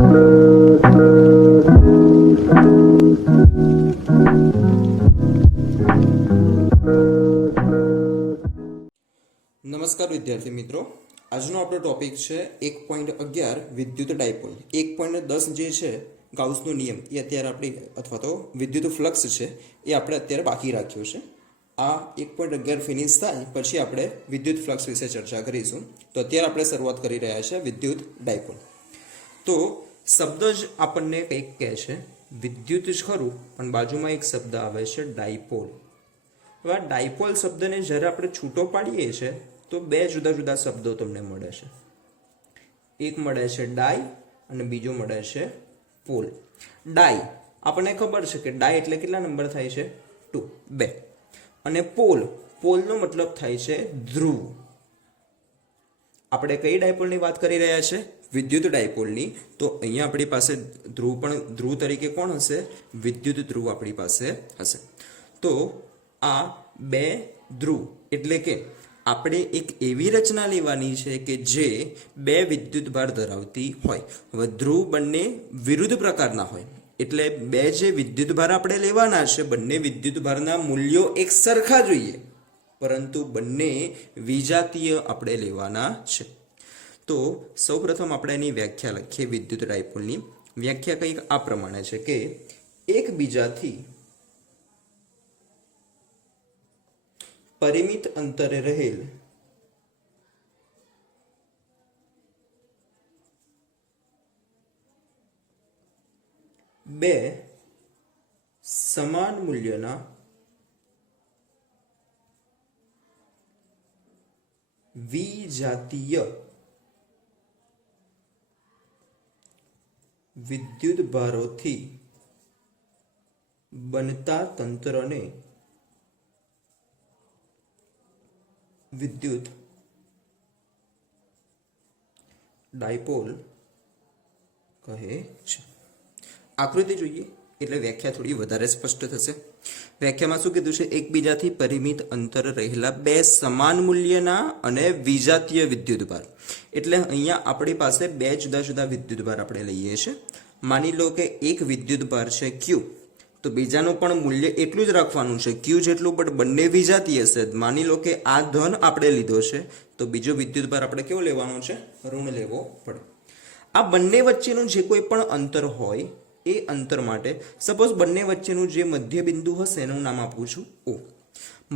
નમસ્કાર વિદ્યાર્થી મિત્રો, આજનો આપણો ટોપિક છે 1.11 વિદ્યુત ડાયપોલ. 1.10 જે છે ગાઉસનો નિયમ એ અત્યારે આપણે અથવા તો વિદ્યુત ફ્લક્સ છે એ આપણે અત્યારે બાકી રાખ્યો છે. આ 1.11 ફિનિશ થાય પછી આપણે વિદ્યુત ફ્લક્સ વિશે ચર્ચા કરીશું. તો અત્યારે આપણે શરૂઆત કરી રહ્યા છે વિદ્યુત ડાયપોલ. તો શબ્દ જ આપણને કંઈક કહે છે, વિદ્યુત જ ખરું પણ બાજુમાં એક શબ્દ આવે છે ડાયપોલ. હવે આ ડાયપોલ શબ્દને જ્યારે આપણે છૂટો પાડીએ છીએ તો બે જુદા જુદા શબ્દો તમને મળે છે. એક મળે છે ડાય અને બીજો મળે છે પોલ. ડાય આપણને ખબર છે કે ડાય એટલે કેટલા નંબર થાય છે? 2. અને પોલ, પોલનો મતલબ થાય છે ધ્રુવ. આપણે કઈ ડાયપોલની વાત કરી રહ્યા છે? વિદ્યુત ડાયપોલની. તો અહીંયા આપણી પાસે ધ્રુવ પણ ધ્રુવ તરીકે કોણ હશે? વિદ્યુત ધ્રુવ આપણી પાસે હશે. તો આ બે ધ્રુવ એટલે કે આપણે એક એવી રચના લેવાની છે કે જે બે વિદ્યુત ભાર ધરાવતી હોય. હવે ધ્રુવ બંને વિરુદ્ધ પ્રકારના હોય એટલે બે જે વિદ્યુત ભાર આપણે લેવાના છે બંને વિદ્યુત ભારના મૂલ્યો એક સરખા જોઈએ, પરંતુ બંને વિજાતીય આપણે લેવાના છે. તો સૌપ્રથમ આપણે એની વ્યાખ્યા લખીએ. વિદ્યુત ડાયપોલની વ્યાખ્યા કંઈક આ પ્રમાણે છે કે એકબીજાથી પરિમિત અંતરે રહેલ બે સમાન મૂલ્યના વિજાતીય વિદ્યુત ભારોથી બનતા તંત્રને વિદ્યુત ડાયપોલ કહે છે. આકૃતિ જોઈએ એટલે વ્યાખ્યા થોડી વધારે સ્પષ્ટ થશે. વ્યાખ્યામાં શું કીધું છે? એકબીજાથી પરિમિત અંતર રહેલા બે સમાન મૂલ્યના અને વિજાતીય વિદ્યુત ભાર. એટલે અહીંયા આપણી પાસે બે જુદા જુદા વિદ્યુત ભાર આપણે લઈએ છીએ. માની લો કે એક વિદ્યુત ભાર છે ક્યુ, તો બીજાનું પણ મૂલ્ય એટલું જ રાખવાનું છે ક્યુ જેટલું, પણ બંને વિજાતીય હશે. માની લો કે આ ધન આપણે લીધો છે તો બીજો વિદ્યુત ભાર આપણે કેવો લેવાનો છે? ઋણ લેવો પડે. આ બંને વચ્ચેનું જે કોઈ પણ અંતર હોય એ અંતર માટે સપોઝ બંને વચ્ચેનું જે મધ્ય બિંદુ હશે એનું નામ આપું છું O.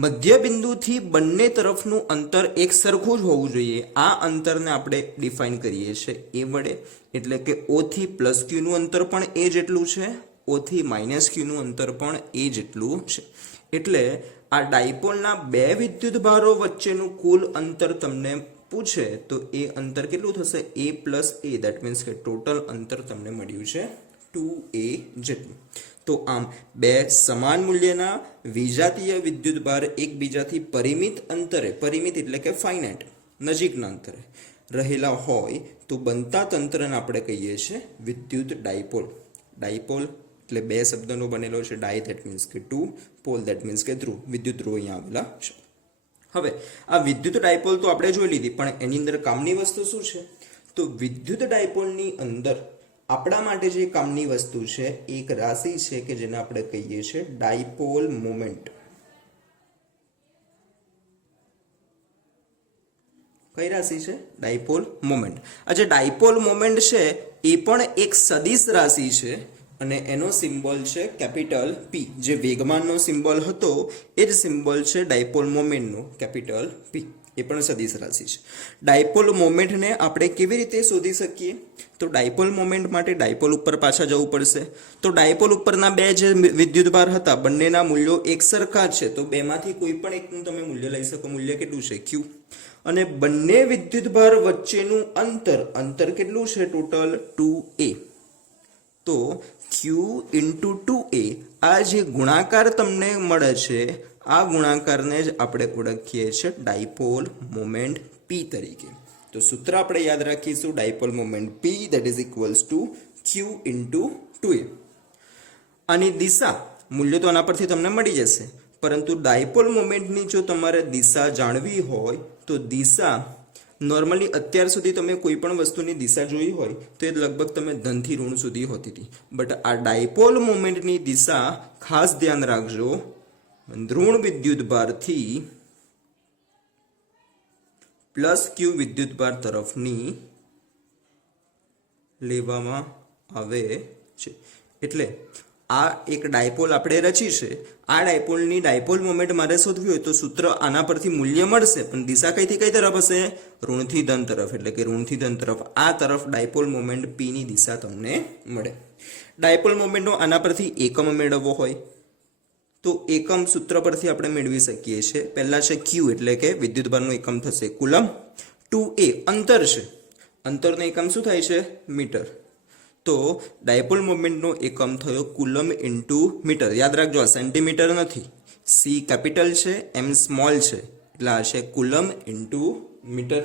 મધ્ય બિંદુથી બંને તરફનું અંતર એક સરખું જ હોવું જોઈએ. આ અંતરને આપણે ડિફાઇન કરીએ છીએ એ વડે, એટલે કે O થી પ્લસ ક્યુ નું અંતર પણ એ જેટલું છે, O થી માઇનસ ક્યુ નું અંતર પણ એ જેટલું છે. એટલે આ ડાયપોલના બે વિદ્યુત ભારો વચ્ચેનું કુલ અંતર તમને પૂછે તો એ અંતર કેટલું થશે? A plus A. That means કે ટોટલ અંતર તમને મળ્યું છે 2A જેટલું. તો આમ બે સમાન મૂલ્યના વિજાતીય વિદ્યુત ભાર એકબીજાથી પરિમિત અંતરે, પરિમિત એટલે કે ફાઇનાઇટ, નજીકના અંતરે રહેલા હોય તો બનતા તંત્રને આપણે કહીએ છીએ વિદ્યુત ડાયપોલ. ડાયપોલ એટલે બે શબ્દનો બનેલો છે. ડાય દેટ મીન્સ કે 2, પોલ દેટ મીન્સ કે ધ્રુવ. વિદ્યુત ધ્રુવ અહીંયા આવેલા છે. હવે આ વિદ્યુત ડાયપોલ તો આપણે જોઈ લીધી, પણ એની અંદર કામની વસ્તુ શું છે? તો વિદ્યુત ડાયપોલની અંદર આપણા માટે જે કામની વસ્તુ છે એક રાશિ છે કે જેને આપણે કહીએ છીએ ડાયપોલ મોમેન્ટ. કઈ રાશિ છે? Dipole moment. આ જે ડાયપોલ મોમેન્ટ છે એ પણ એક સદિશ રાશિ છે અને એનો સિમ્બોલ છે કેપિટલ P. જે વેગમાનનો સિમ્બોલ હતો એ જ સિમ્બોલ છે ડાયપોલ મોમેન્ટનો, કેપિટલ P. એ પણ સદિશ રાશિ છે. ડાયપોલ મોમેન્ટને આપણે કેવી રીતે શોધી શકીએ? તો ડાયપોલ મોમેન્ટ માટે ડાયપોલ ઉપર પાછા જવું પડશે. તો ડાયપોલ ઉપરના બે જે વિદ્યુત ભાર હતા બંનેના મૂલ્યો એક સરખા છે, તો બેમાંથી કોઈ પણ એકનું તમે મૂલ્ય લઈ શકો. મૂલ્ય કેટલું છે? Q. અને બંને વિદ્યુત ભાર વચ્ચેનું અંતર કેટલું છે? Total 2A. તો Q ઇન્ટુ 2A, આ જે ગુણાકાર તમને મળે છે આ ગુણાકારને જ આપણે ઓળખીએ છીએ ડાયપોલ મોમેન્ટ P તરીકે. તો સૂત્ર આપણે યાદ રાખીશું, dipole moment P that is equals to Q into 2A. આની દિશા મૂલ્ય તો આના પરથી તમને મળી જશે, પરંતુ ડાયપોલ મોમેન્ટની જો તમારે દિશા જાણવી હોય તો દિશા નોર્મલી અત્યાર સુધી તમે કોઈ પણ વસ્તુની દિશા જોઈ હોય તો એ લગભગ તમે ધનથી ઋણ સુધી હોતી હતી, બટ આ ડાયપોલ મોમેન્ટની દિશા ખાસ ધ્યાન રાખજો, ઋણ વિદ્યુતભારથી પ્લસ ક્યુ વિદ્યુતભાર તરફની લેવામાં આવે છે. એટલે આ એક ડાયપોલ આપણે રચી છે, આ ડાયપોલની ડાયપોલ મોમેન્ટ મારે શોધવી હોય તો સૂત્ર આના પરથી મૂલ્ય મળશે, પણ દિશા કઈથી કઈ તરફ હશે? ઋણથી ધન તરફ. એટલે કે ઋણથી ધન તરફ આ તરફ ડાયપોલ મોમેન્ટ પી ની દિશા તમને મળે. ડાયપોલ મોમેન્ટનો આના પરથી એકમ મેળવવો હોય તો એકમ સૂત્ર પરથી આપણે મેળવી શકીએ છીએ. પહેલા છે ક્યુ એટલે કે વિદ્યુતભારનું એકમ થશે કુલમ. 2a અંતર છે, અંતરનો એકમ શું થાય છે? મીટર. તો ડાયપોલ મોમેન્ટનો એકમ થયો કુલમ ઇન્ટુ મીટર. યાદ રાખજો આ સેન્ટીમીટર નથી, સી કેપિટલ છે, એમ સ્મોલ છે, એટલે આ છે કુલમ ઇન્ટુ મીટર.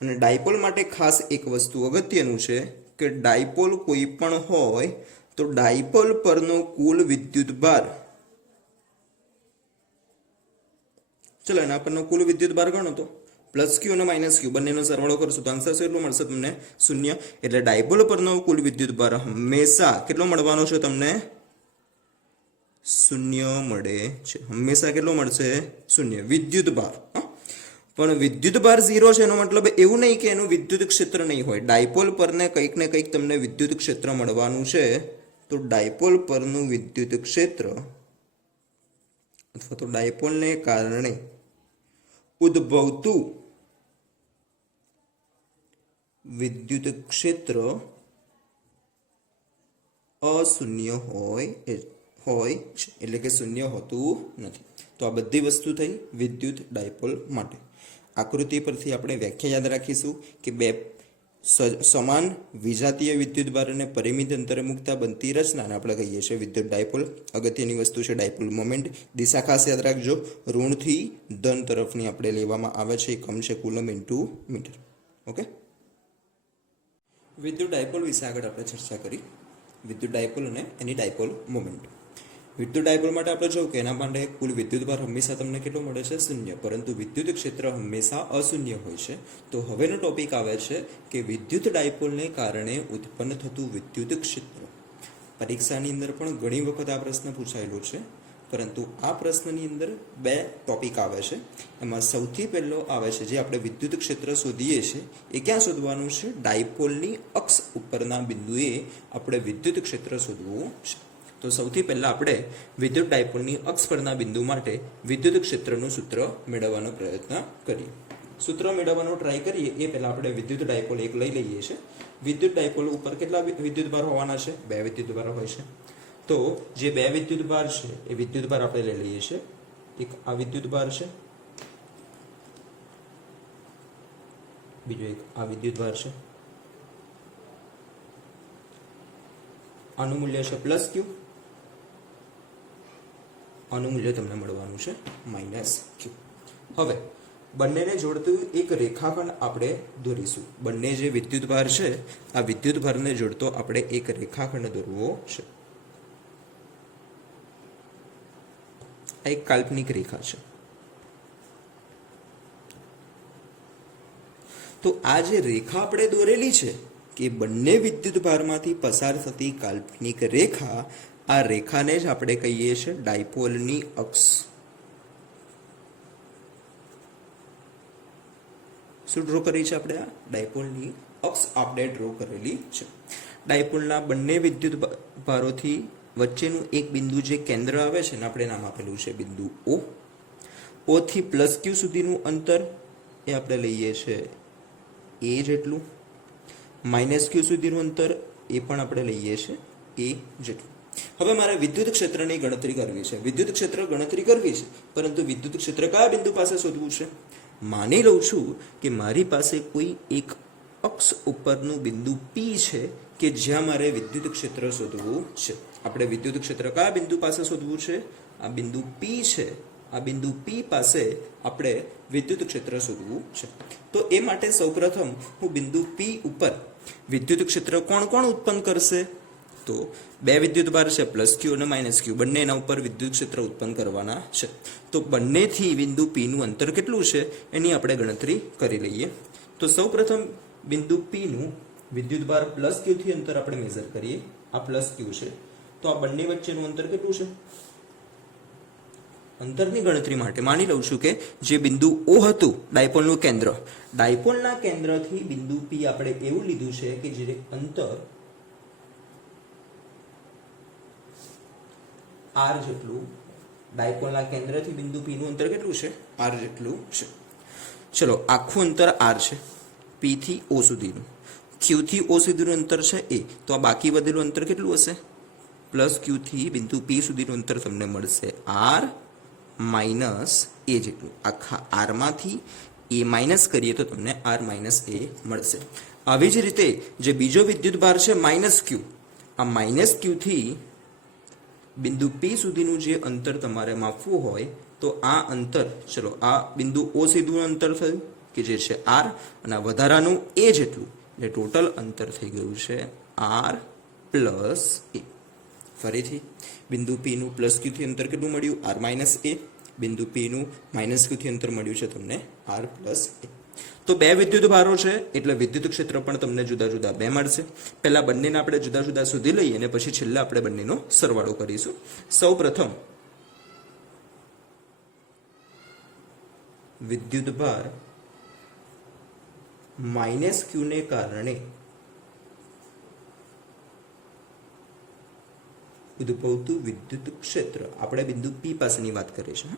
અને ડાયપોલ માટે ખાસ એક વસ્તુ અગત્યનું છે કે ડાયપોલ કોઈ પણ હોય તો ડાયપોલ પરનો કુલ વિદ્યુતભાર, ચલો એના પરનો કુલ વિદ્યુતભાર ગણો તો પ્લસ ક્યુ અને માઇનસ ક્યુ બંનેનો સરવાળો કરશું તો આન્સર એટલું મળશે તમને 0. એટલે ડાયપોલ પરનો કુલ વિદ્યુતભાર હંમેશા કેટલો મળવાનો છે તમને? 0 મળે છે. હંમેશા કેટલો મળશે? 0 વિદ્યુતભાર. પણ વિદ્યુતભાર 0 છે એનો મતલબ એવું નહીં કે એનું વિદ્યુત ક્ષેત્ર નહીં હોય. ડાયપોલ પરને કંઈક ને કંઈક તમને વિદ્યુત ક્ષેત્ર મળવાનું છે, તો ડાયપોલ પરનું વિદ્યુત ક્ષેત્ર અથવા તો ડાયપોલને કારણે ઉદ્ભવતું વિદ્યુત ક્ષેત્ર અશૂન્ય હોય છે, એટલે કે શૂન્ય હોતું નથી. તો આ બધી વસ્તુ થઈ વિદ્યુત ડાયપોલ માટે. આકૃતિ પરથી આપણે વ્યાખ્યા યાદ રાખીશું કે બે સમાન વિજાતીય વિદ્યુતભાર અને પરિમિત અંતરે મૂકતા બનતી રચનાને આપણે કહીએ છીએ વિદ્યુત ડાયપોલ. અગત્યની વસ્તુ છે ડાયપોલ મોમેન્ટ. દિશા ખાસ યાદ રાખજો, ઋણથી ધન તરફની આપણે લેવામાં આવે છે. એકમ છે કુલમ ઇન્ટુ મીટર. ઓકે, વિદ્યુત ડાયપોલ વિશે આગળ આપણે ચર્ચા કરી. વિદ્યુત ડાયપોલ અને એની ડાયપોલ મોમેન્ટ. વિદ્યુત ડાયપોલ માટે આપણે જોયું કે એના માટે કુલ વિદ્યુતભાર હંમેશા તમને કેટલો મળે છે? 0. પરંતુ વિદ્યુત ક્ષેત્ર હંમેશા અશૂન્ય હોય છે. તો હવેનો ટોપિક આવે છે કે વિદ્યુત ડાયપોલને કારણે ઉત્પન્ન થતું વિદ્યુત ક્ષેત્ર. પરીક્ષાની અંદર પણ ઘણી વખત આ પ્રશ્ન પૂછાયેલો છે, પરંતુ આ પ્રશ્નની અંદર બે ટોપિક આવે છે. એમાં સૌથી પહેલો આવે છે જે આપણે વિદ્યુત ક્ષેત્ર શોધીએ છીએ એ ક્યાં શોધવાનું છે? ડાયપોલની અક્ષ ઉપરના બિંદુએ આપણે વિદ્યુત ક્ષેત્ર શોધવું છે. તો સૌથી પહેલા આપણે વિદ્યુત ડાયપોલની અક્ષ પરના બિંદુ માટે વિદ્યુત ક્ષેત્રનું સૂત્ર મેળવવાનો પ્રયત્ન કરીએ. સૂત્ર મેળવવાનો ટ્રાય કરીએ એ પહેલા આપણે વિદ્યુત ડાયપોલ એક લઈ લઈએ છીએ. વિદ્યુત ડાયપોલ ઉપર કેટલા વિદ્યુતભાર હોવાના છે? 2 વિદ્યુતભાર હોય છે. તો જે 2 વિદ્યુતભાર છે એ વિદ્યુતભાર આપણે લઈ લઈએ છીએ. એક આ વિદ્યુતભાર છે, બીજો એક આ વિદ્યુતભાર છે. આનું મૂલ્ય છે પ્લસ ક્યુ, આનું મૂલ્ય તમને મળવાનું છે માઇનસ ક્યુ. હવે બંનેને જોડતું એક રેખાખંડ આપણે દોરીશું. બંને જે વિદ્યુતભાર છે આ વિદ્યુતભારને જોડતો આપણે એક રેખાખંડ દોરવો છે. આ એક કાલ્પનિક રેખા છે. તો આ જે રેખા આપણે દોરેલી છે કે બંને વિદ્યુતભારમાંથી પસાર થતી કાલ્પનિક રેખા, આ રેખાને જ આપણે કહીએ છીએ ડાયપોલની અક્ષ. શું ડ્રો કરી છે આપણે? આ ડાયપોલની અક્ષ આપણે ડ્રો કરેલી છે. ડાયપોલના બંને વિદ્યુતભારોથી વચ્ચેનું એક બિંદુ જે કેન્દ્ર આવે છે ને આપણે નામ આપેલું છે બિંદુ O. O થી પ્લસ ક્યુ સુધીનું અંતર એ આપણે લઈએ છીએ A જેટલું. માઇનસ ક્યુ સુધીનું અંતર એ પણ આપણે લઈએ છીએ A જેટલું. હવે મારે વિદ્યુત ક્ષેત્રની ગણતરી કરવી છે. વિદ્યુત ક્ષેત્ર ગણતરી કરવી છે, પરંતુ વિદ્યુત ક્ષેત્ર કયા બિંદુ પાસે શોધવું છે? માની લઉં છું કે મારી પાસે કોઈ એક અક્ષ ઉપરનું બિંદુ P છે કે જ્યાં મારે વિદ્યુત ક્ષેત્ર શોધવું છે. આપણે વિદ્યુત ક્ષેત્ર કયા બિંદુ પાસે શોધવું છે? આ બિંદુ P છે. આ બિંદુ P પાસે આપણે વિદ્યુત ક્ષેત્ર શોધવું છે. તો એ માટે સૌપ્રથમ હું બિંદુ P ઉપર વિદ્યુત ક્ષેત્ર કોણ કોણ ઉત્પન્ન કરશે? તો 2 વિદ્યુતભાર છે પ્લસ ક્યુ અને માઇનસ ક્યુ, બંને એના ઉપર વિદ્યુત ક્ષેત્ર ઉત્પન્ન કરવાના છે. તો બંનેથી બિંદુ P નું અંતર કેટલું છે એની આપણે ગણતરી કરી લઈએ. તો સૌપ્રથમ બિંદુ P નું વિદ્યુતભાર પ્લસ Q થી અંતર આપણે મેઝર કરીએ. આ પ્લસ Q છે, તો આ બંને વચ્ચેનું અંતર કેટલું છે? અંતરની ગણતરી માટે માની લઉં છું કે જે બિંદુ O હતું ડાયપોલનું કેન્દ્ર, ડાયપોલના કેન્દ્રથી બિંદુ P આપણે એવું લીધું છે કે જે અંતર r જેટલું, ડાયપોલના કેન્દ્રથી બિંદુ P નું અંતર કેટલું છે? r જેટલું છે. ચલો, આખું અંતર r છે P થી O સુધીનું. Q થી O સુધીનું અંતર છે a, તો આ બાકી વધેલું અંતર કેટલું હશે? પ્લસ Q થી બિંદુ P સુધીનું અંતર તમને મળશે r માઇનસ a જેટલું. આખા r માંથી a માઇનસ કરીએ તો તમને r માઇનસ a મળશે. આવી જ રીતે જે બીજો વિદ્યુતભાર છે માઇનસ Q, આ માઇનસ Q થી બિંદુ P સુધીનું જે અંતર તમારે માપવું હોય તો આ અંતર, ચલો આ બિંદુ O સીધું અંતર થયું કે જે છે r, અને આ વધારાનું a જેટલું, એટલે ટોટલ અંતર થઈ ગયું છે r પ્લસ a. ફરીથી બિંદુ P નું પ્લસ Q થી અંતર કેટલું મળ્યું? r minus a. બિંદુ P નું માઇનસ Q થી અંતર મળ્યું છે તમને r પ્લસ a. તો બે વિદ્યુત ભારો છે એટલે વિદ્યુત ક્ષેત્ર પણ તમને જુદા જુદા બે મળશે. પહેલા બંનેને આપણે જુદા જુદા શોધી લઈએ અને પછી છેલ્લે આપણે બંનેનો સરવાળો કરીશું. સૌ પ્રથમ વિદ્યુત ભાર માઇનસ Q ને કારણે ઉદ્ભવતું વિદ્યુત ક્ષેત્ર, આપણે બિંદુ P પાસેની વાત કરીશું.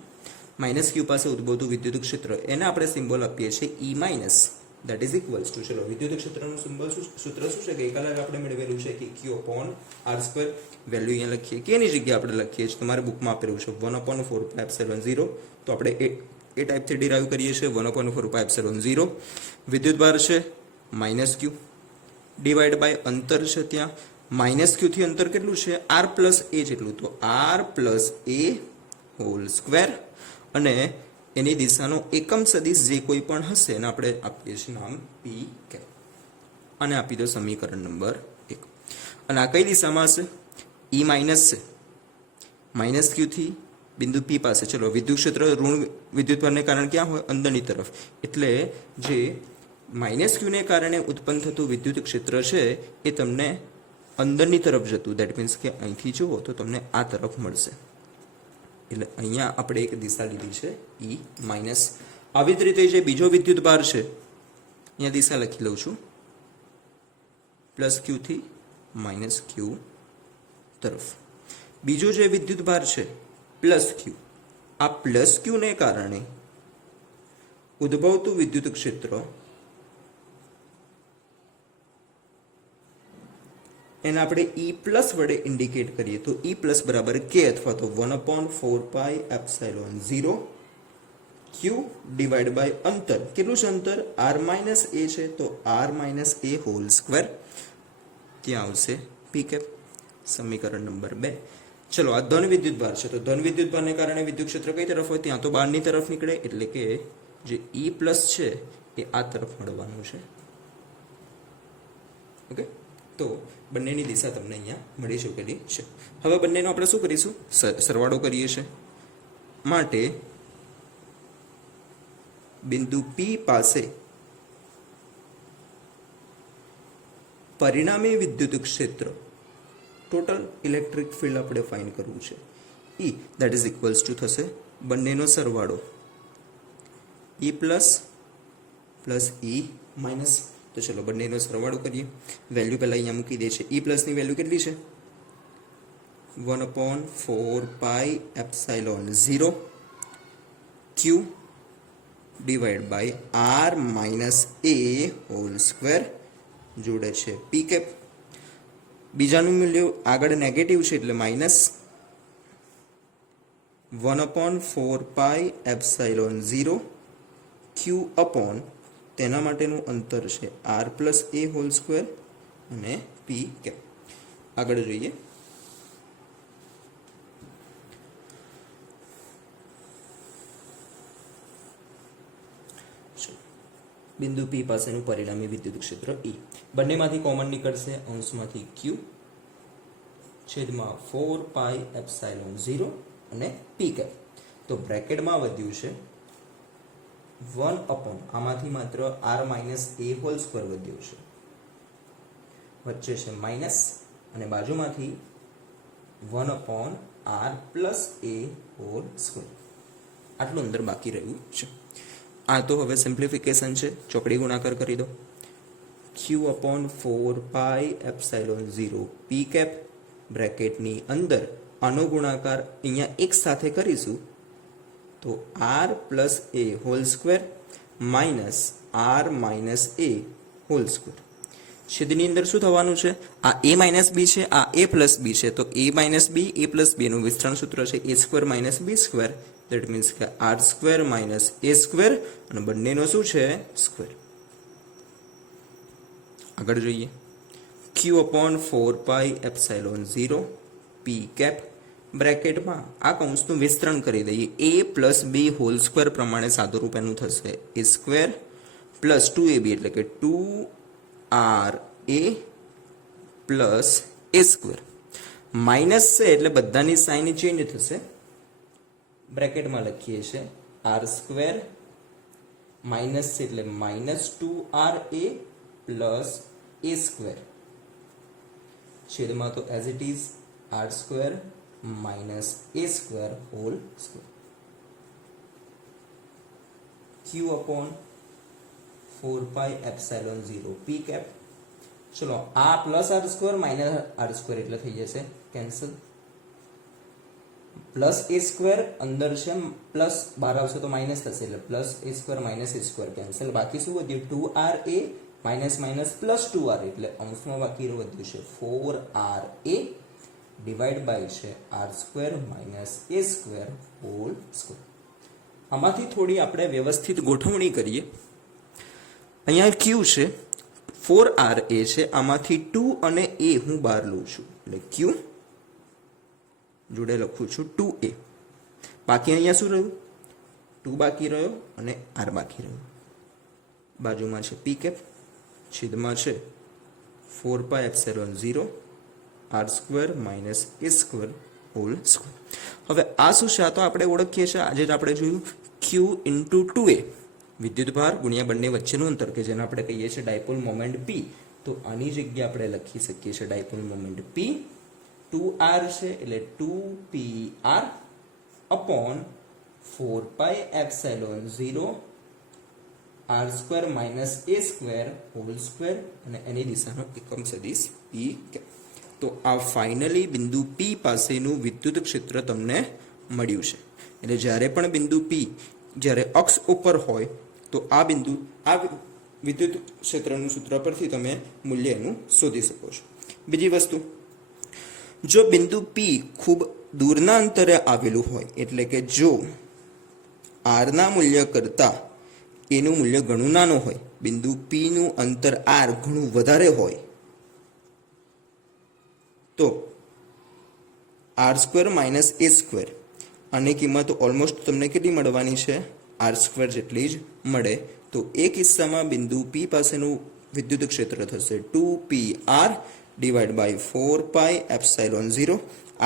માઇનસ Q પાસે ઉદ્ભવતું વિદ્યુત ક્ષેત્ર, એને આપણે સિમ્બોલ આપીએ છીએ E minus, that is equals to, ચલો વિદ્યુત ક્ષેત્રનું સિમ્બોલ સૂત્ર શું છે? ગઈકાલે આપણે મેળવેલું છે કે Q upon r square. Value અહીંયા લખીએ કે એની જગ્યાએ આપણે લખીએ છીએ, તમારે બુકમાં આપેલું છે 1/4πε0. તો આપણે એ ટાઈપથી ડિરાઈવ કરીએ છીએ 1/4πε0. વિદ્યુતભાર છે માઇનસ Q, ડિવાઈડ બાય અંતર છે ત્યાં માઇનસ Q થી અંતર કેટલું છે? r પ્લસ a જેટલું, તો r plus a whole square, અને એની દિશાનો એકમ સદિશ જે કોઈ પણ હશે એને આપણે આપીએ છીએ નામ p કે, અને આપી દો સમીકરણ નંબર 1. અને આ કઈ દિશામાં હશે? E માઇનસ છે, માઇનસ Q થી બિંદુ P પાસે. ચલો, વિદ્યુત ક્ષેત્ર ઋણ વિદ્યુતભારને કારણે ક્યાં હોય? અંદરની તરફ. એટલે જે માઇનસ Q ને કારણે ઉત્પન્ન થતું વિદ્યુત ક્ષેત્ર છે એ તમને અંદરની તરફ જતું, દેટ મીન્સ કે અહીંથી જુઓ તો તમને આ તરફ મળશે. એટલે અહીંયા આપણે એક દિશા લીધી છે E માઇનસ. આવી જ રીતે જે બીજો વિદ્યુતભાર છે અહીંયા દિશા લખી લઉં છું, પ્લસ Q થી માઇનસ Q તરફ. બીજો જે વિદ્યુતભાર છે પ્લસ Q, આ પ્લસ Q ને કારણે ઉદ્ભવતું વિદ્યુત ક્ષેત્ર એને આપણે E પ્લસ વડે ઇન્ડિકેટ કરીએ તો E પ્લસ બરાબર K, અથવા તો 1/4πε0 Q ડિવાઈડ બાય અંતર. કેટલું છે અંતર? r માઇનસ a છે, તો r minus a whole square. ત્યાં આવશે p કેપ. સમીકરણ નંબર 2. ચલો, આ ધન વિદ્યુતભાર છે, તો ધન વિદ્યુતભારને કારણે વિદ્યુત ક્ષેત્ર કઈ તરફ હોય? ત્યાં તો બહારની તરફ નીકળે, એટલે કે જે E પ્લસ છે એ આ તરફ મળવાનું છે. ઓકે, તો બંનેની દિશા તમને અહીંયા મળી ચૂકેલી છે. હવે બંનેનો આપણે શું કરીશું? સરવાળો કરીએ છીએ. માટે બિંદુ P પાસે પરિણામી વિદ્યુત ક્ષેત્ર, ટોટલ ઇલેક્ટ્રિક ફિલ્ડ આપણે ફાઇન્ડ કરવું છે. E that is equals to થશે બંનેનો સરવાળો E plus plus E minus. તો ચલો બંનેનો સરવાળો કરીએ. વેલ્યુ પહેલા અહીંયા મૂકી દે છે. E પ્લસની વેલ્યુ કેટલી છે? 1/4πε0 Q divide by r minus a whole square, જોડે છે p કેપ. બીજાનું મૂલ્ય આગળ નેગેટિવ છે એટલે માઇનસ 1/4πε0 Q અપોન તેના માટેનું અંતર છે r plus a whole square અને p કેપ. આગળ જોઈએ. બિંદુ P પાસેનું પરિણામી વિદ્યુત ક્ષેત્ર E. બંનેમાંથી કોમન નીકળશે, અંશમાંથી Q છેદમાં 4πε0 અને p કેપ. તો બ્રેકેટમાં વધ્યું છે 1 અપોન આમાંથી માત્ર r minus a whole square વધ્યો છે, વચ્ચે છે માઇનસ અને બાજુમાંથી 1 upon r plus a whole square, આટલું અંદર બાકી રહ્યું છે. આ તો હવે સિમ્પ્લિફિકેશન છે, ચોકડી ગુણાકાર કરી દો. q upon 4 pi epsilon 0 p cap બ્રેકેટની અંદર આનો ગુણાકાર અહીંયા એક સાથે કરીશું તો r plus a whole square minus r minus a whole square. છેદની અંદર શું થવાનું છે? આ a માઇનસ b છે, આ a પ્લસ b છે, તો a minus b a plus b નું વિસ્તરણ સૂત્ર છે a square minus b square, that means કે r square minus a square, અને બંનેનો શું છે? સ્ક્વેર. આગળ જોઈએ. q upon 4 pi epsilon 0 p cap બ્રેકેટમાં આ કૌંસનું વિસ્તરણ કરી દઈએ. a plus b whole square પ્રમાણે સાદુરૂપ એનું થશે a સ્ક્વેર પ્લસ 2ab એટલે કે 2ra plus a square. Minus છે એટલે બધાની સાઇન ચેન્જ થશે. બ્રેકેટમાં લખીએ છીએ r સ્ક્વેર માઇનસ છે એટલે minus 2ra plus a square, છેદમાં તો as it is r square minus a square whole square. q upon 4 pi epsilon 0 p cap. ચલો આ plus r square minus r square એટલે થઈ જશે કેન્સલ. પ્લસ a સ્ક્વેર અંદર છે, plus બહાર આવશે તો માઇનસ થશે એટલે plus a square minus a square cancel. બાકી શું વધ્યું? 2ra minus minus plus 2ra એટલે અંશમાં બાકી વધ્યું છે 4ra ડિવાઈડ બાય છે r square minus a square whole square. આમાંથી થોડી આપણે વ્યવસ્થિત ગોઠવણી કરીએ. અહીંયા q છે, 4ra છે, આમાંથી 2 અને a હું બહાર લઉં છું એટલે q જોડે લખું છું 2a. બાકી અહીંયા શું રહ્યું? 2 બાકી રહ્યો અને r બાકી રહ્યો. બાજુમાં છે p કેપ, છેદમાં છે 4 pi epsilon 0 r square minus a square whole square. હવે આ શું છે? આ તો આપણે ઓળખીએ છીએ, આજે જ આપણે જોયું q ઇન્ટુ 2a વિદ્યુતભાર ગુણ્યા બંને વચ્ચેનું અંતર કે જેને આપણે કહીએ છીએ ડાયપોલ મોમેન્ટ p. તો આની જગ્યાએ આપણે લખી શકીએ છીએ ડાયપોલ મોમેન્ટ p. 2r છે એટલે 2pr upon 4 pi epsilon 0 r square minus a square whole square, અને એની દિશાનો એકમ સદિશ p. તો આ ફાઇનલી બિંદુ p પાસેનું વિદ્યુત ક્ષેત્ર તમને મળ્યું છે. એટલે જ્યારે પણ બિંદુ p જ્યારે અક્ષ ઉપર હોય તો આ બિંદુ આ વિદ્યુત ક્ષેત્રનું સૂત્ર પરથી તમે મૂલ્ય એનું શોધી શકો છો. બીજી વસ્તુ, જો બિંદુ p ખૂબ દૂરના અંતરે આવેલું હોય એટલે કે જો r ના મૂલ્ય કરતાં એનું મૂલ્ય ઘણું નાનું હોય, બિંદુ p નું અંતર r ઘણું વધારે હોય તો r square minus a square આની કિંમત ઓલમોસ્ટ તમને કેટલી મળવાની છે? r સ્ક્વેર જેટલી જ મળે. તો એ કિસ્સામાં બિંદુ p પાસેનું વિદ્યુત ક્ષેત્ર થશે 2pr divide by 4 pi epsilon 0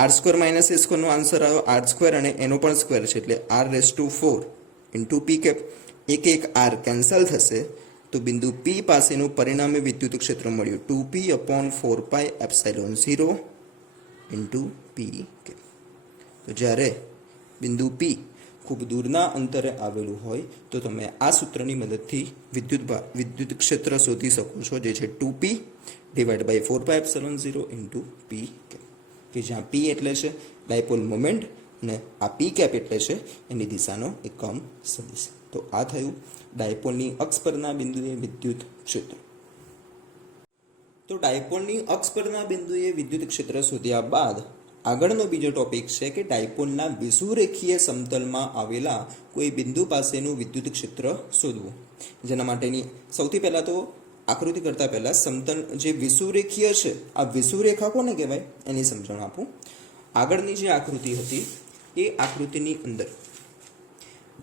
r square minus a સ્ક્વેરનો આન્સર આવ્યો r સ્ક્વેર અને એનો પણ સ્ક્વેર છે એટલે r raise to 4 into p cap. એક એક r કેન્સલ થશે તો બિંદુ p પાસેનું પરિણામી વિદ્યુત ક્ષેત્ર મળ્યું 2p upon 4 pi epsilon 0 into p cap. તો જ્યારે બિંદુ p ખૂબ દૂરના અંતરે આવેલું હોય તો તમે આ સૂત્રની મદદથી વિદ્યુત ક્ષેત્ર શોધી શકો છો, જે છે 2p divide by 4 pi epsilon 0 into p cap, કે જ્યાં p એટલે છે ડાયપોલ મોમેન્ટ અને આ p કેપ એટલે છે એની દિશાનો એકમ સદિશ. તો આ થયું ડાયપોલની અક્ષ પરના બિંદુએ વિદ્યુત ક્ષેત્ર. તો ડાયપોલની અક્ષ પરના બિંદુએ વિદ્યુત ક્ષેત્ર શોધ્યા બાદ આગળનો બીજો ટોપિક છે કે ડાયપોલના વિષુવરેખીય સમતલમાં આવેલા કોઈ બિંદુ પાસેનું વિદ્યુત ક્ષેત્ર શોધવું. જેના માટેની સૌથી પહેલાં તો આકૃતિ કરતાં પહેલાં સમતલ જે વિષુવરેખીય છે, આ વિષુવરેખા કોને કહેવાય એની સમજણ આપું. આગળની જે આકૃતિ હતી એ આકૃતિની અંદર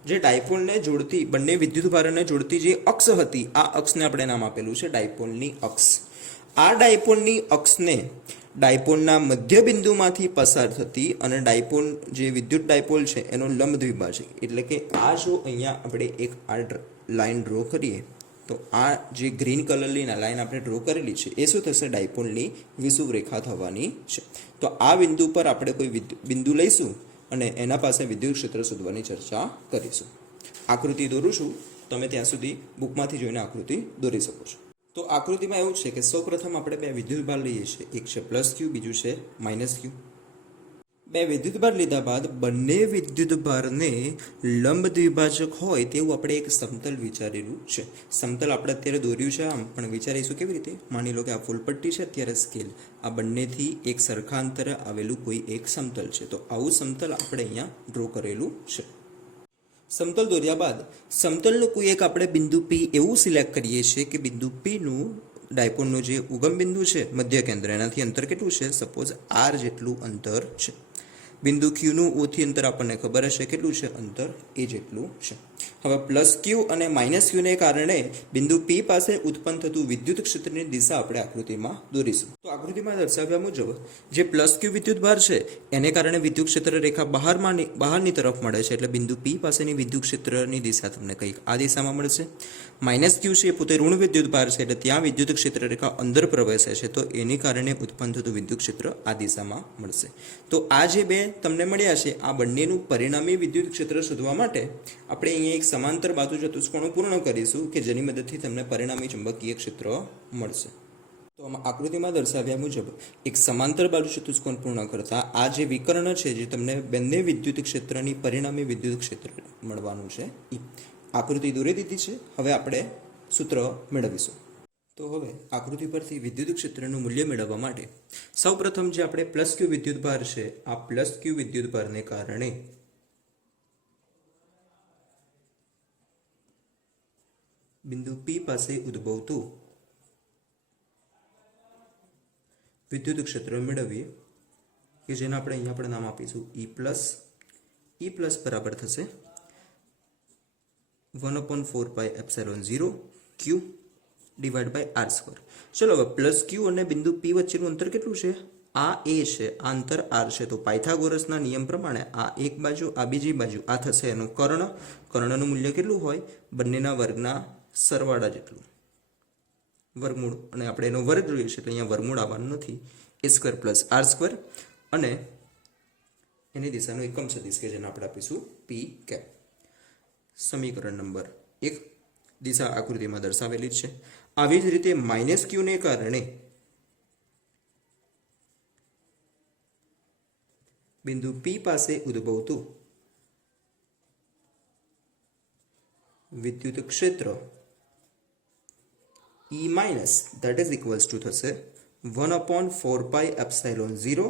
જે ડાયપોલને જોડતી બંને વિદ્યુતભારોને જોડતી જે અક્ષ હતી, આ અક્ષને આપણે નામ આપેલું છે ડાયપોલની અક્ષ. આ ડાયપોલની અક્ષને ડાયપોલના મધ્ય બિંદુમાંથી પસાર થતી અને ડાયપોલ જે વિદ્યુત ડાયપોલ છે એનો લંબ દ્વિભાજક, એટલે કે આ જો અહીંયા આપણે એક આ લાઈન ડ્રો કરીએ તો આ જે ગ્રીન કલરની લાઈન આપણે ડ્રો કરેલી છે એ શું થશે, ડાયપોલની વિષુવ રેખા થવાની છે. તો આ બિંદુ પર આપણે કોઈ બિંદુ લઈશું અને એના પાસે વિદ્યુત ક્ષેત્ર શોધવાની ચર્ચા કરીશું. આકૃતિ દોરું છું, તમે ત્યાં સુધી બુકમાંથી જોઈને આકૃતિ દોરી શકો છો. તો આકૃતિમાં એવું છે કે સૌપ્રથમ આપણે બે વિદ્યુતભાર લઈએ છીએ, એક છે પ્લસ ક્યુ, બીજું છે માઇનસ ક્યુ. બે વિદ્યુતભાર લીધા બાદ બંને વિદ્યુતભારને લંબ દ્વિભાજક હોય તેવું આપણે એક સમતલ વિચારેલું છે. સમતલ આપણે અત્યારે દોર્યું છે, આમ પણ વિચારીશું કેવી રીતે. માની લો કે આ ફૂલપટ્ટી છે, અત્યારે સ્કેલ, આ બંનેથી એક સરખા અંતરે આવેલું કોઈ એક સમતલ છે. તો આવું સમતલ આપણે અહીંયા ડ્રો કરેલું છે. સમતલ દોર્યા બાદ સમતલનું કોઈ એક આપણે બિંદુ પી એવું સિલેક્ટ કરીએ છીએ કે બિંદુ પીનું ડાયપોલનું જે ઉગમ બિંદુ છે મધ્ય કેન્દ્ર, એનાથી અંતર કેટલું છે, સપોઝ આર જેટલું અંતર છે. બિંદુ ક્યુનું ઓથી અંતર આપણને ખબર હશે કેટલું છે, અંતર એ જેટલું છે. હવે પ્લસ ક્યુ અને માઇનસ ક્યુને કારણે બિંદુ પી પાસે ઉત્પન્ન થતું વિદ્યુત ક્ષેત્રની દિશા આપણે આકૃતિમાં દોરીશું. તો આકૃતિમાં દર્શાવ્યા મુજબ જે પ્લસ ક્યુ વિદ્યુતભાર છે એને કારણે વિદ્યુત ક્ષેત્ર રેખા બહારની તરફ મળે છે, એટલે બિંદુ પી પાસેની વિદ્યુત ક્ષેત્રની દિશા તમને કંઈક આ દિશામાં મળશે. માઇનસ ક્યુ છે એ પોતે ઋણ વિદ્યુતભાર છે, એટલે ત્યાં વિદ્યુત ક્ષેત્ર રેખા અંદર પ્રવેશે છે, તો એની કારણે ઉત્પન્ન થતું વિદ્યુત ક્ષેત્ર આ દિશામાં મળશે. તો આ જે બે તમને મળ્યા છે આ બંનેનું પરિણામી વિદ્યુત ક્ષેત્ર શોધવા માટે આપણે અહીંયા એક સમાંતર બાજુ ચતુષ્કોણ પૂર્ણ કરીશું કે જેની મદદથી તમને પરિણામી ચુંબકીય ક્ષેત્ર મળશે. તો આમાં આકૃતિમાં દર્શાવ્યા મુજબ એક સમાંતર બાજુ ચતુષ્કોણ પૂર્ણ કરતા આ જે વિકર્ણ છે જે તમને બંને વિદ્યુત ક્ષેત્રની પરિણામી વિદ્યુત ક્ષેત્ર મળવાનું છે. આકૃતિ દોરી દીધી છે, હવે આપણે સૂત્ર મેળવીશું. તો હવે આકૃતિ પરથી વિદ્યુત ક્ષેત્રનું મૂલ્ય મેળવવા માટે સૌપ્રથમ જે આપણે પ્લસ ક્યુ વિદ્યુતભાર છે આ પ્લસ ક્યુ વિદ્યુતભારને કારણે બિંદુ પી પાસે ઉદ્ભવતું વિદ્યુત ક્ષેત્ર મેળવીએ કે જેને આપણે અહીંયા આપણે નામ આપીશું ઈ પ્લસ બરાબર થશે 1/4πε0 ક્યુ ડિવાઈડ બાય આર સ્ક્વેર. ચલો હવે પ્લસ ક્યુ અને બિંદુ પી વચ્ચેનું અંતર કેટલું છે, આ એ છે, આ અંતર આર છે. તો પાયથાગોરસના નિયમ પ્રમાણે આ એક બાજુ આ બીજી બાજુ આ થશે એનું કર્ણનું મૂલ્ય કેટલું હોય, બંનેના વર્ગના સરવાળા જેટલું વર્ગમૂળ, અને આપણે એનો વર્ગ જોઈએ છે એટલે અહીંયા વર્ગમૂળ આવવાનું નથી, એ સ્ક્વેર પ્લસ આર સ્ક્વેર, અને એની દિશાનું એકમ સદિશ કે જેને આપણે આપીશું પી કેપ. સમીકરણ નંબર 1 દિશા આકૃતિમાં દર્શાવેલી છે. આવી જ રીતે માઇનસ ક્યુને કારણે બિંદુ પી પાસે ઉદ્ભવતું વિદ્યુત ક્ષેત્ર E minus that is equals to થશે 1/4πε0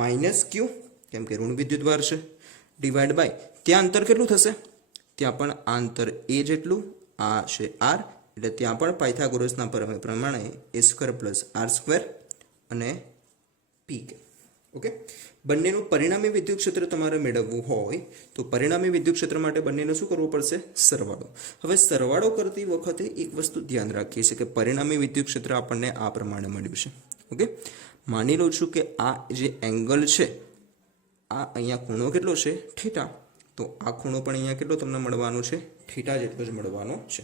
માઇનસ ક્યુ, કેમ કે ઋણ વિદ્યુતભાર છે, ડિવાઈડ બાય ત્યાં અંતર કેટલું થશે, ત્યાં પણ આ અંતર એ જેટલું, આ છે આર, એટલે ત્યાં પણ પાયથાગોરસના પ્રમાણે એ સ્ક્વેર પ્લસ આર સ્ક્વેર અને પી કે. ઓકે, બંનેનું પરિણામી વિદ્યુત ક્ષેત્ર તમારે મેળવવું હોય તો પરિણામી વિદ્યુત ક્ષેત્ર માટે બંનેને શું કરવું પડશે, સરવાળો. હવે સરવાળો કરતી વખતે એક વસ્તુ ધ્યાન રાખીએ છીએ કે પરિણામી વિદ્યુત ક્ષેત્ર આપણને આ પ્રમાણે મળ્યું છે. ઓકે, માની લઉં છું કે આ જે એંગલ છે આ અહીંયા ખૂણો કેટલો છે, થીટા, તો આ ખૂણો પણ અહીંયા કેટલો તમને મળવાનો છે, થીટા જેટલો જ મળવાનો છે.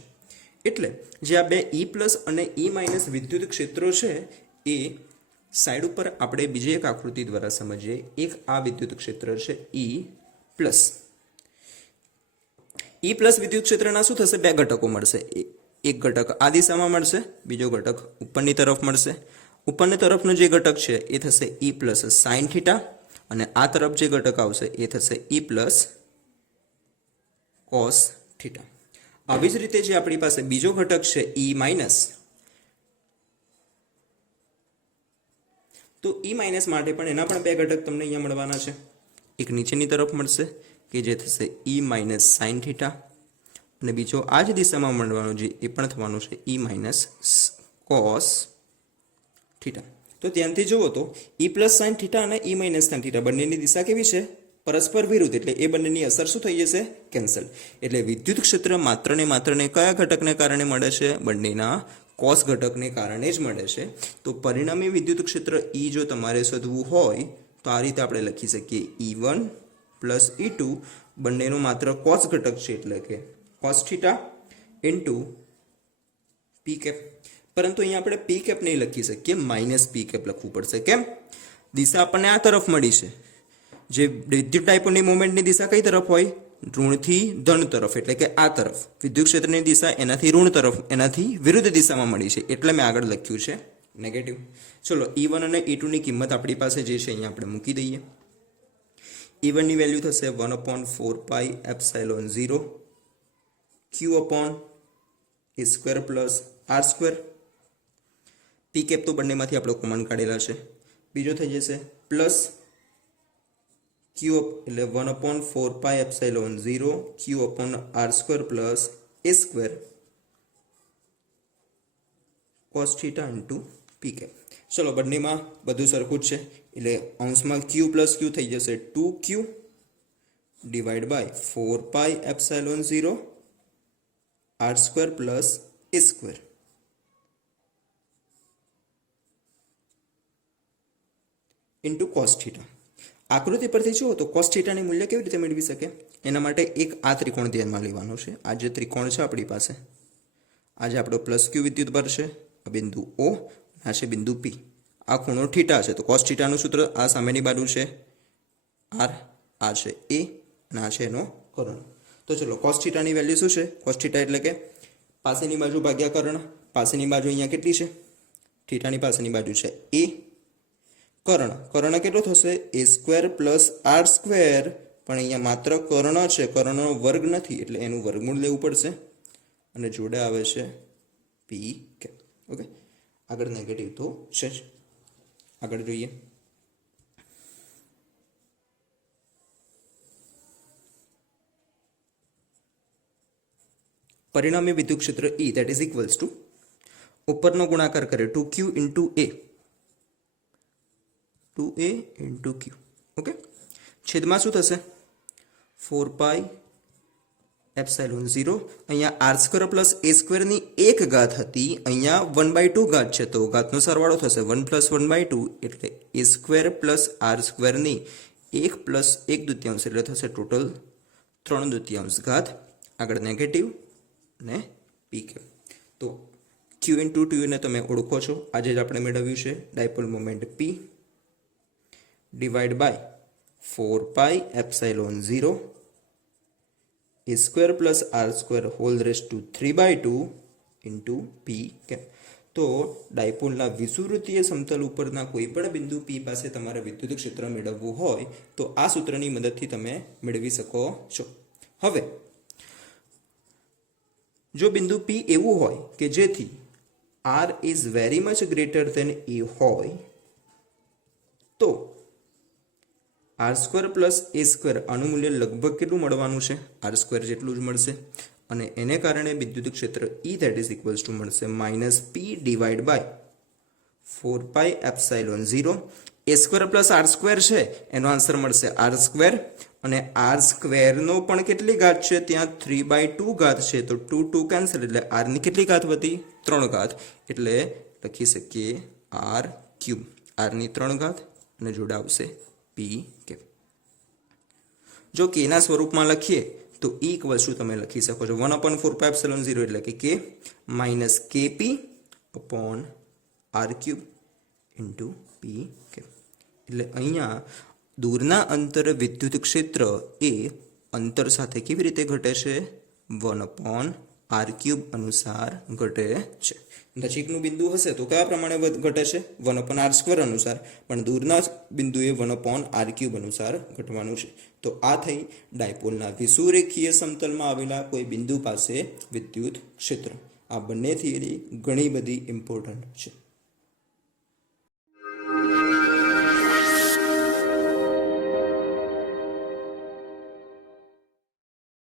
એટલે જે આ બે ઈ પ્લસ અને ઈ માઇનસ વિદ્યુત ક્ષેત્રો છે એ સાઈડ ઉપર આપણે બીજી એક આકૃતિ દ્વારા સમજીએ. એક આ વિદ્યુત ક્ષેત્ર છે ઈ પ્લસ વિદ્યુત ક્ષેત્રના શું થશે, બે ઘટકો મળશે. એક ઘટક આ દિશામાં મળશે, બીજો ઘટક ઉપરની તરફ મળશે. ઉપરની તરફનો જે ઘટક છે એ થશે ઈ પ્લસ સાઇન થીટા, અને આ તરફ જે ઘટક આવશે એ થશે ઈ પ્લસ કોસ થીટા. આવી જ રીતે જે આપણી પાસે બીજો ઘટક છે ઈ માઇનસ, તો ઈ માઇનસ માટે પણ એના પણ બે ઘટક તમને અહીંયા મળવાના છે. એક નીચેની તરફ મળશે કે જે થશે ઈ માઇનસ સાઇન થીટા, અને બીજો આ જ દિશામાં મળવાનો જે એ પણ થવાનું છે ઈ માઇનસ કોસ થીટા. તો ત્યાંથી જુઓ તો ઈ પ્લસ સાઇન થીટા અને ઈ માઇનસ સાઇન થીટા બંનેની દિશા કેવી છે, પરસ્પર વિરુદ્ધ, એટલે એ બંનેની અસર શું થઈ જશે, કેન્સલ. એટલે વિદ્યુત ક્ષેત્ર માત્ર ને કયા ઘટકને કારણે મળે છે, બંનેના કોસ ઘટકને કારણે જ મળે છે. તો પરિણામી વિદ્યુત ક્ષેત્ર E જો તમારે શોધવું હોય તો આ રીતે આપણે લખી શકીએ E1 પ્લસ E2 બંનેનો માત્ર કોસ ઘટક છે એટલે કે cos theta into P cap. પરંતુ અહીંયા આપણે પી કેપ નહીં લખી શકીએ, માઇનસ પી કેપ લખવું પડશે. કેમ? દિશા આપણને આ તરફ મળી છે. જે વિદ્યુત ડાયપોલની મોમેન્ટની દિશા કઈ તરફ હોય? ઋણથી ધન તરફ, એટલે કે આ તરફ. વિદ્યુત ક્ષેત્રની દિશા એનાથી ઋણ તરફ, એનાથી વિરુદ્ધ દિશામાં મળી છે, એટલે મેં આગળ લખ્યું છે નેગેટિવ. ચલો E1 અને E2 ની કિંમત આપણી પાસે જે છે અહીંયા આપણે મૂકી દઈએ. E1 ની વેલ્યુ થશે 1/4πε0 q upon a square plus r square. P cap તો બંનેમાંથી આપણે કોમન કાઢેલા છે. બીજો થઈ જશે પ્લસ q એટલે 1/4πε0 q upon r square plus a square cos theta into P cap. ચલો બંનેમાં બધું સરખું જ છે એટલે અંશમાં q પ્લસ q થઈ જશે 2q divide by 4πε0 r square plus a square into cos theta. આકૃતિ પરથી જુઓ તો કોસ થીટાની મૂલ્ય કેવી રીતે મેળવી શકે? એના માટે એક આ ત્રિકોણ ધ્યાનમાં લેવાનો છે. આ જે ત્રિકોણ છે આપણી પાસે, આજે આપણો પ્લસ ક્યુ વિદ્યુત ભર છે, આ બિંદુ O, આ છે બિંદુ P. આ ખૂણો થીટા છે તો કોસ થીટાનું સૂત્ર આ સામેની બાજુ છે R, આ છે A અને આ છે એનો કર્ણ. તો ચલો કોસ થીટાની વેલ્યુ શું છે? કોસ થીટા એટલે કે પાસેની બાજુ ભાગ્યા કર્ણ. પાસેની બાજુ અહીંયા કેટલી છે? થીટાની પાસેની બાજુ છે A. કર્ણ કેટલો થશે? a square plus r square. પણ અહીંયા માત્ર કર્ણ છે, કર્ણનો વર્ગ નથી, એટલે એનું વર્ગમૂળ લેવું પડશે. અને જોડે આવે છે પી કેપ. ઓકે, આગળ નેગેટિવ તો છે જ. આગળ જોઈએ. પરિણામી વિદ્યુત ક્ષેત્ર E that is equals to ઉપરનો ગુણાકાર કરે 2q into a, 2a into q. Okay, છેદમાં શું થશે? 4πε0. અહીંયા r સ્ક્વેર પ્લસ a સ્ક્વેરની એક ઘાત હતી, અહીંયા 1/2 ઘાત છે તો ઘાતનો સરવાળો થશે 1 + 1/2 એટલે a સ્ક્વેર પ્લસ r સ્ક્વેરની 1 + 1/2 એટલે થશે ટોટલ 3/2 ઘાત. આગળ નેગેટિવ ને પી કેપ. તો q ઇન્ટુ 2 ને તમે ઓળખો છો, આજે જ આપણે મેળવ્યું છે dipole moment p divide by 4πε0 a square plus r square whole raise to 3/2 into P cap. તો ડાયપોલના વિષુવવૃત્તીય સમતલ ઉપરના કોઈ પણ બિંદુ P પાસે તમારે વિદ્યુત ક્ષેત્ર મેળવવું હોય તો આ સૂત્રની મદદથી તમે મેળવી શકો છો. હવે જો બિંદુ P એવું હોય કે જેથી r is very much greater than a હોય તો r square plus a square આનું મૂલ્ય લગભગ કેટલું મળવાનું છે? r સ્ક્વેર જેટલું જ મળશે. અને એને કારણે વિદ્યુત ક્ષેત્ર E that is equals to મળશે -p divide by 4πε0. a square plus r square છે એનો આન્સર મળશે r સ્ક્વેર. અને r સ્ક્વેરનો પણ કેટલી ઘાત છે? ત્યાં 3/2 ઘાત છે તો 2 કેન્સલ એટલે r ની કેટલી ઘાત વધી? 3 ઘાત. એટલે લખી શકીએ r ક્યુબ, r ની 3 ઘાત અને જોડે આવશે પી કેપ. જો કે ના સ્વરૂપમાં લખીએ તો E = તમે લખી શકો છો 1/4πε0 એટલે કે k minus kp upon r cube into P cap. એટલે અહીંયા દૂરના અંતર વિદ્યુત ક્ષેત્ર એ અંતર સાથે કેવી રીતે ઘટે છે? 1/r³ અનુસાર ઘટે છે. નજીકનું બિંદુ હશે તો કયા પ્રમાણે ઘટે છે? 1/r² અનુસાર. પણ દૂરના બિંદુએ 1/r³ અનુસાર ઘટવાનું છે. તો આ થઈ ડાયપોલના વિષુવરેખીય સમતલમાં આવેલા કોઈ બિંદુ પાસે વિદ્યુત ક્ષેત્ર. આ બંને થિયરી ઘણી બધી ઇમ્પોર્ટન્ટ છે.